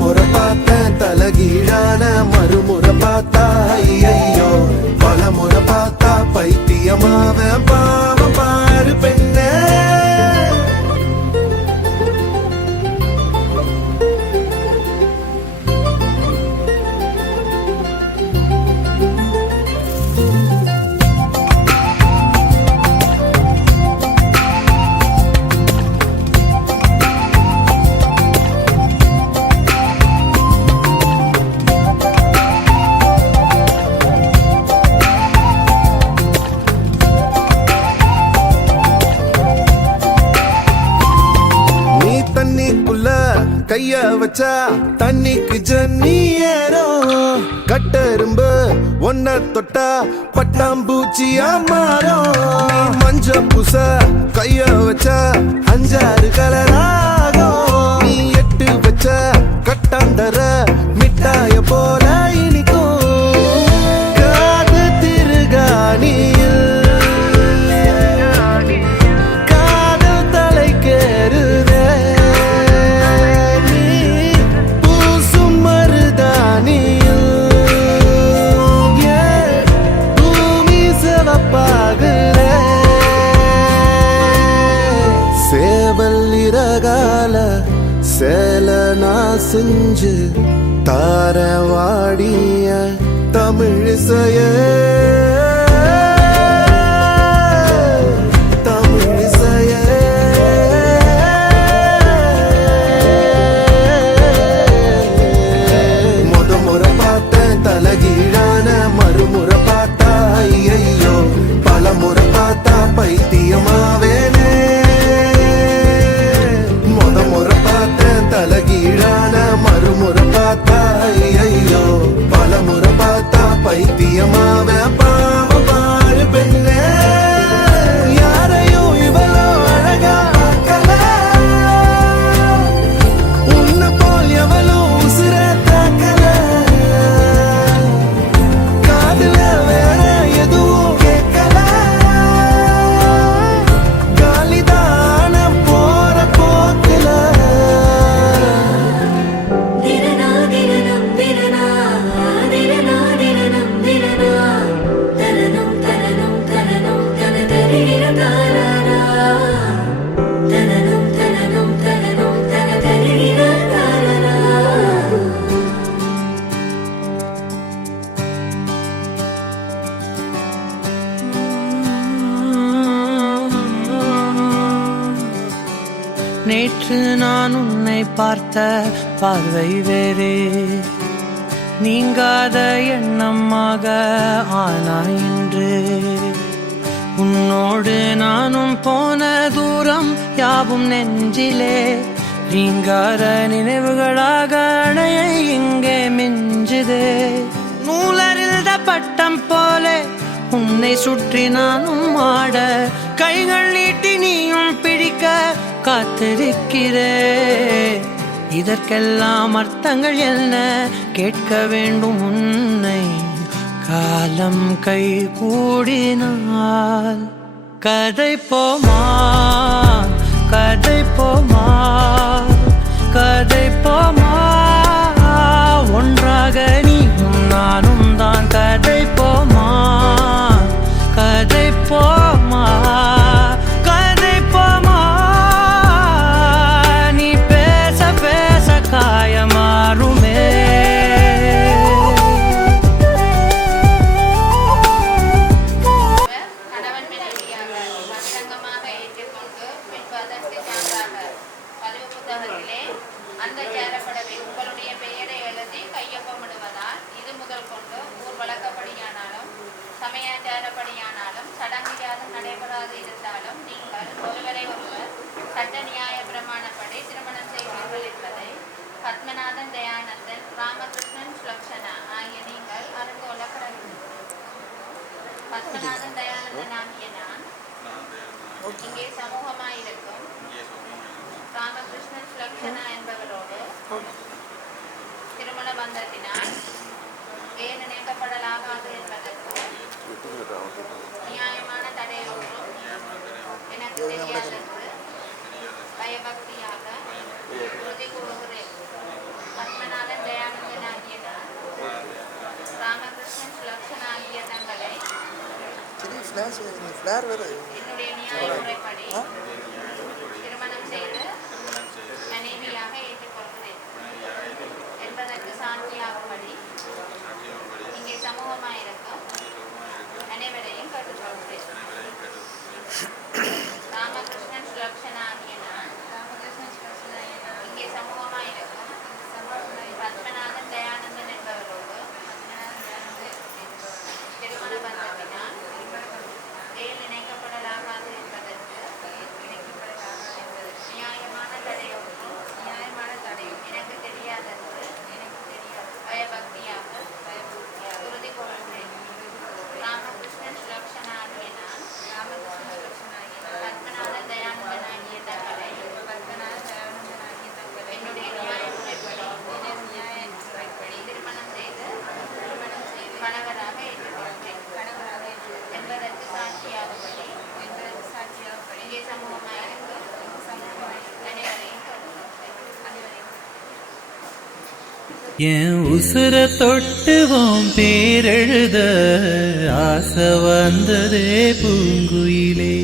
முறை பார்த்த தலகீழான மறுமுறை பார்த்தா ஐயோ, பல முறை பார்த்தா பைத்தியமாவ. பாவ பாரு பெண்ணே, கைய வச்சா தண்ணிக்கு ஜன்னி ஏறும், கட்டெரும்பு ஒன்ன தொட்டா பட்டாம்பூச்சியா மாறும். மஞ்ச பூச கைய வச்சா 5-6 கலராகும், நீ 8 வச்ச கட்டாந்தர மிட்டாய போல இனிக்கும். காது திருகாணியில் காதல் தலைக்கேறுதே, சேல நான் செஞ்சு தார வாடிய தமிழிசைய, தமிழிசைய. முறை பார்த்த தலகீழான மறுமுறை பார்த்தா ஐயோ, பல முறை பார்த்தா பைத்தியமாவேனே. முறை பார்த்த தலகீழான மறுமுறை பார்த்தா ஐயோ, பல முறை பார்த்தா பைத்தியமாவே. நேற்று நான் உன்னை பார்த்த பார்வை வேறே, நீங்காத எண்ணமாக ஆனாய் இன்று. உன்னோடு நானும் போன தூரம் யாவும் நெஞ்சிலே, நீங்காத நினைவுகளாக அணைய இங்கே மிஞ்சுதே. நூலறிந்த பட்டம் போல உன்னை சுற்றி நானும் ஆட, கைகள் நீட்டி நீயும் பிடிக்க காத்திருக்கிறே. இதற்கெல்லாம் அர்த்தங்கள் என்ன கேட்க வேண்டும் உன்னை, காலம் கை கூடினால். கதை போமா கதை போமா கதை போமா, ஒன்றாக நீயும் நானும் தான். கதை போமா கதை போமா கதை போமா, நீ பேச பேச காயமாறுமே. கணவன் மனைவியாக பகிரங்கமாக ஏற்றுக்கொண்டு பின்பு அதற்கு சான்றாக பதிவு புத்தகத்திலே அந்த சேரப்படவே உங்களுடைய பெயரை எழுதி கையொப்பமிடுவதால் இது முதல் கொண்டு ஊர் வழக்கப்படியானாலும் சமயாச்சாரப்படியானாலும் சடங்கியாலும் நடைபெறாது இருந்தாலும் நீங்கள் ஒருவரை ஒருவர் சட்ட நியாய பிரமாணப்படி திருமணம் செய்வீர்கள் என்பதை பத்மநாதன் தயானந்தன் ராமகிருஷ்ணன் சுலக்ஷனா ஆகிய நீங்கள் அறிந்து கொள்ள கடவுள். பத்மநாதன் தயானந்தன் ஆகிய நான் இங்கே சமூகமாயிருக்கும் ராமகிருஷ்ணன் சுலக்ஷனா என்பவரோடு திருமண பந்தத்தினால் ஏன் இணைக்கப்படலாகாது என்பதற்கு நியாயமான தடையொன்றும் எனக்கு தெரியாதென்று பயபக்தியாக உறுதி கூறுகிறேன். பத்மநாதன் தயானந்தன் ஆகிய நான் ராமகிருஷ்ணன் சுலக்ஷனா ஆகிய தங்களை என்னுடைய நியாய முறைப்படி திருமணம் செய்து மனைவியாக ஏற்றுக்கொள்கிறேன் என்பதற்கு சாட்சியாகும்படி இங்கே சமூகமாயிருக்கும் அனைவரையும் கேட்டுக்கொள்கிறேன். ராமகிருஷ்ணன் சுலக்ஷனா ஆகிய நான் இங்கே சமூகமாயிருக்கும் பத்மநாதன் தயானந்தன் என்பவரோடு திருமண பந்தத்தினால் ஏன் இணைக்கப்படலாகாது என்பதற்கு நியாயமான தடையொன்றும் எனக்கு தெரியாதென்று பயபக்தியாக உறுதி கொள்கிறேன். ராமகிருஷ்ணன் சுலக்ஷனா ஆகிய நான் பத்மநாதன் தயானந்தன் ஆகிய தங்களை என்னுடைய நியாய முறைப்படி திருமணம் செய்து கணவராக ஏற்றுக்கொள்கிறேன் என்பதற்கு சாட்சியாகும்படி இங்கே சமூகமாக அனைவரையும் என் உசுர தொட்டுவோம் பேரெழுத ஆசை வந்ததே பூங்குயிலே.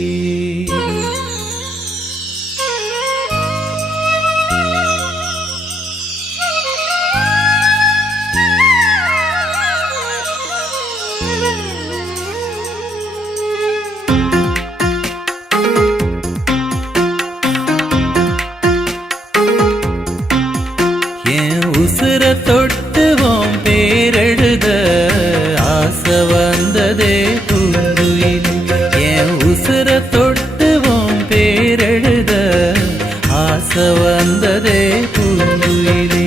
உசுர தொட்டுவோம் பேரெழுத ஆசை வந்ததே பூங்குயிலே. என் உசுர தொட்டுவோம் பேரெழுத ஆசை வந்ததே பூங்குயிலே.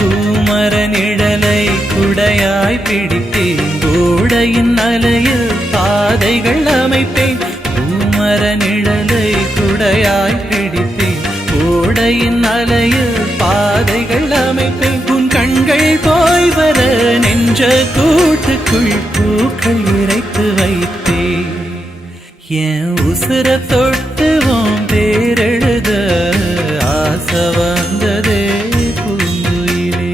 பூமர நிழலை குடையாய் பிடித்தேன், ஓடையின் அலையில் பாதைகள் அமைப்பேன். பூமர நிழலை குடையாய் பிடித்தேன், ஓடையின் அலையில் பாதைகள் அமைப்பேன். உன் கண்கள் போய் வர நெஞ்ச கூட்டுக்குள் பூக்கள் இறைத்து வைத்தேன். என் உசுர தொட்டுவோம் பேரெழுத ஆசை வந்ததே பூங்குயிலே.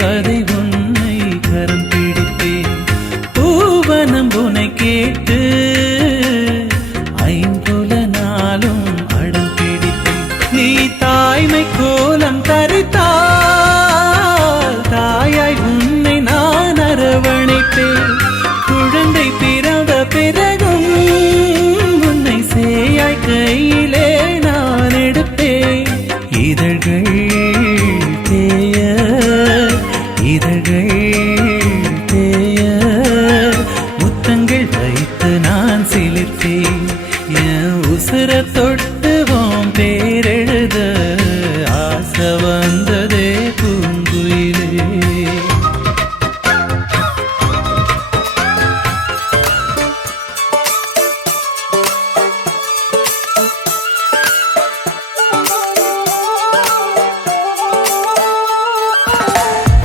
தேவதை உன்னை கரம் பிடிப்பேன் பூவனம் உனை கேட்டு ஐம்புல நாளும் அடம் பிடிப்பேன் நீ தாய்மை கோலம் தரித்தால் தாயாய் உன்னை நான் அரவணைப்பேன் குழந்தை பிறந்த பிறகும் உன்னை சேயாய் கையிலே நான் எடுப்பேன் இதழ்கள் தேய முத்தங்கள் வைத்து நான் சிலிர்த்தேன் என் உசுர தொட்டுவோம் பேரெழுத ஆசை வந்ததே பூங்குயிலே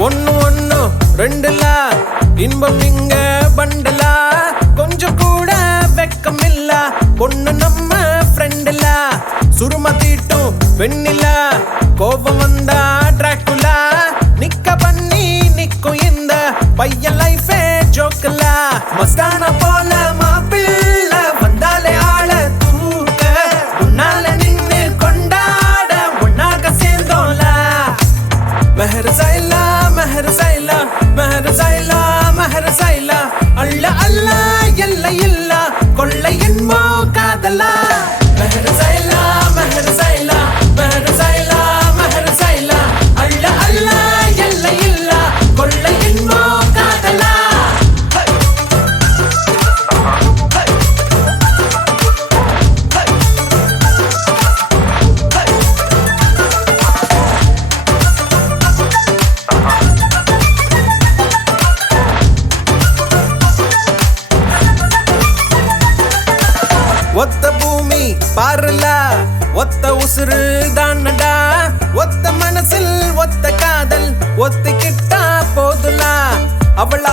ஒன்னு ஒன்னு ரெண்டுல இன்பம் இங்க பண்டலா கொஞ்சம் கூட வெக்கம் இல்ல பொண்ணு நம்ம ஃப்ரெண்டுல சுரும தீட்டும் வெண்ணில கோபம் வந்தா டிராக்குலா நிக்க பண்ணி நிக்கும் இந்த பையன் லைஃபே ஜோக்கல மஸ்தான போல மாப்பிள்ள வந்தாலே ஆள தூக்க உன்னால நின்னு கொண்டாட உன்னாக சேர்ந்தோல மெஹர் சைலா மெஹர் சைலா மெஹர் சைலா மெஹர் சைலா அல்ல அல்ல எல்லை இல்ல கொள்ளை என்போ காதலா மெஹர் சைலா மெஹர் சைலா மெஹர் சைலா மெஹர் சைலா அல்ல அல்ல எல்லை இல்ல கொள்ளை என்போ காதலா ஒத்த பூமி பாருல ஒத்த உசுறு தானடா ஒத்த மனசில் ஒத்த காதல் ஒத்திக்கிட்டா போதுலா அவள